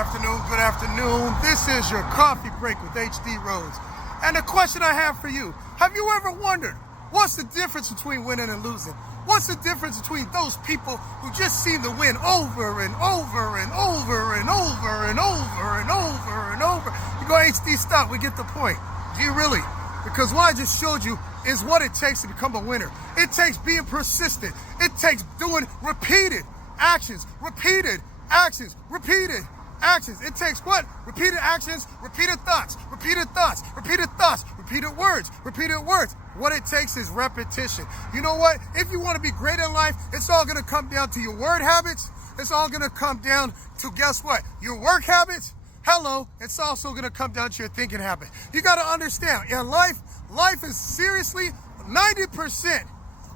Good afternoon. This is your coffee break with HD Rhodes. And the question I have for you, have you ever wondered, what's the difference between winning and losing? What's the difference between those people who just seem to win over and over and over and over and over and over and over? You go, HD, stop, we get the point. Do you really? Because what I just showed you is what it takes to become a winner. It takes being persistent. It takes doing repeated actions, repeated actions, repeated actions. It takes what? Repeated actions, repeated thoughts, repeated thoughts, repeated thoughts, repeated words, repeated words. What it takes is repetition. You know what? If you want to be great in life, it's all going to come down to your word habits. It's all going to come down to, guess what? Your work habits. Hello. It's also going to come down to your thinking habit. You got to understand, in life is seriously 90%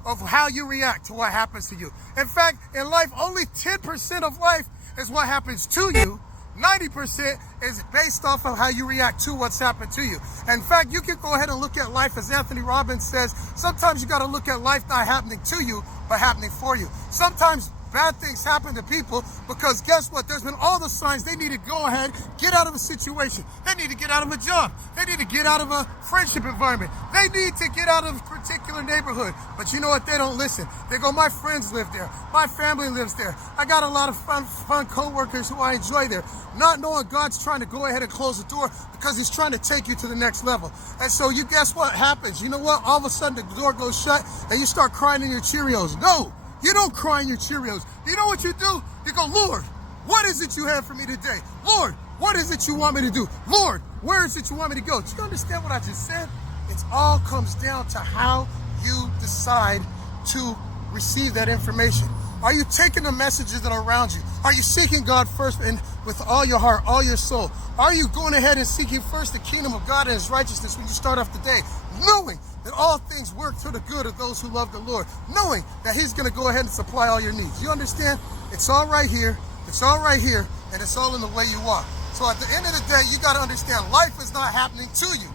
of how you react to what happens to you. In fact, in life, only 10% of life is what happens to you. 90% is based off of how you react to what's happened to you. In fact, you can go ahead and look at life, as Anthony Robbins says, sometimes you got to look at life not happening to you, but happening for you. Sometimes bad things happen to people because guess what? There's been all the signs they need to go ahead, get out of a situation. They need to get out of a job. They need to get out of a friendship environment. They need to get out of a particular neighborhood. But you know what? They don't listen. They go, my friends live there. My family lives there. I got a lot of fun co-workers who I enjoy there. Not knowing God's trying to go ahead and close the door because he's trying to take you to the next level. And so you guess what happens? You know what? All of a sudden the door goes shut and you start crying in your Cheerios. No. You don't cry in your Cheerios. You know what you do? You go, Lord, what is it you have for me today? Lord, what is it you want me to do? Lord, where is it you want me to go? Do you understand what I just said? It all comes down to how you decide to receive that information. Are you taking the messages that are around you? Are you seeking God first and with all your heart, all your soul? Are you going ahead and seeking first the kingdom of God and his righteousness when you start off the day? Knowing that all things work for the good of those who love the Lord. Knowing that he's going to go ahead and supply all your needs. You understand? It's all right here. It's all right here. And it's all in the way you walk. So at the end of the day, you got to understand life is not happening to you.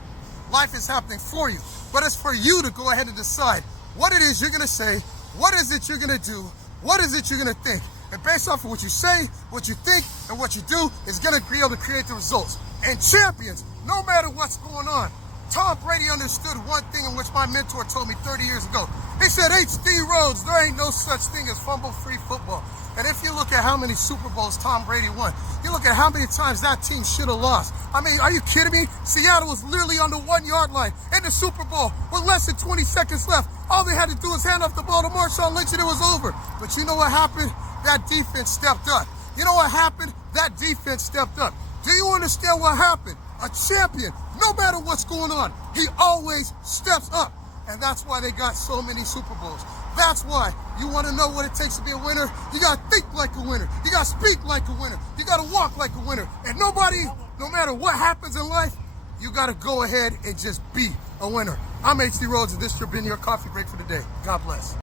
Life is happening for you. But it's for you to go ahead and decide what it is you're going to say. What is it you're going to do? What is it you're going to think? And based off of what you say, what you think, and what you do is going to be able to create the results. And champions, no matter what's going on. Tom Brady understood one thing in which my mentor told me 30 years ago. He said, HD Rhodes, there ain't no such thing as fumble-free football. And if you look at how many Super Bowls Tom Brady won, you look at how many times that team should have lost. I mean, are you kidding me? Seattle was literally on the 1 yard line in the Super Bowl with less than 20 seconds left. All they had to do was hand off the ball to Marshawn Lynch and it was over. But you know what happened? That defense stepped up. You know what happened? That defense stepped up. Do you understand what happened? A champion, no matter what's going on, he always steps up. And that's why they got so many Super Bowls. That's why you want to know what it takes to be a winner. You got to think like a winner. You got to speak like a winner. You got to walk like a winner. And nobody, no matter what happens in life, you got to go ahead and just be a winner. I'm HD Rhodes, and this has been your coffee break for the day. God bless.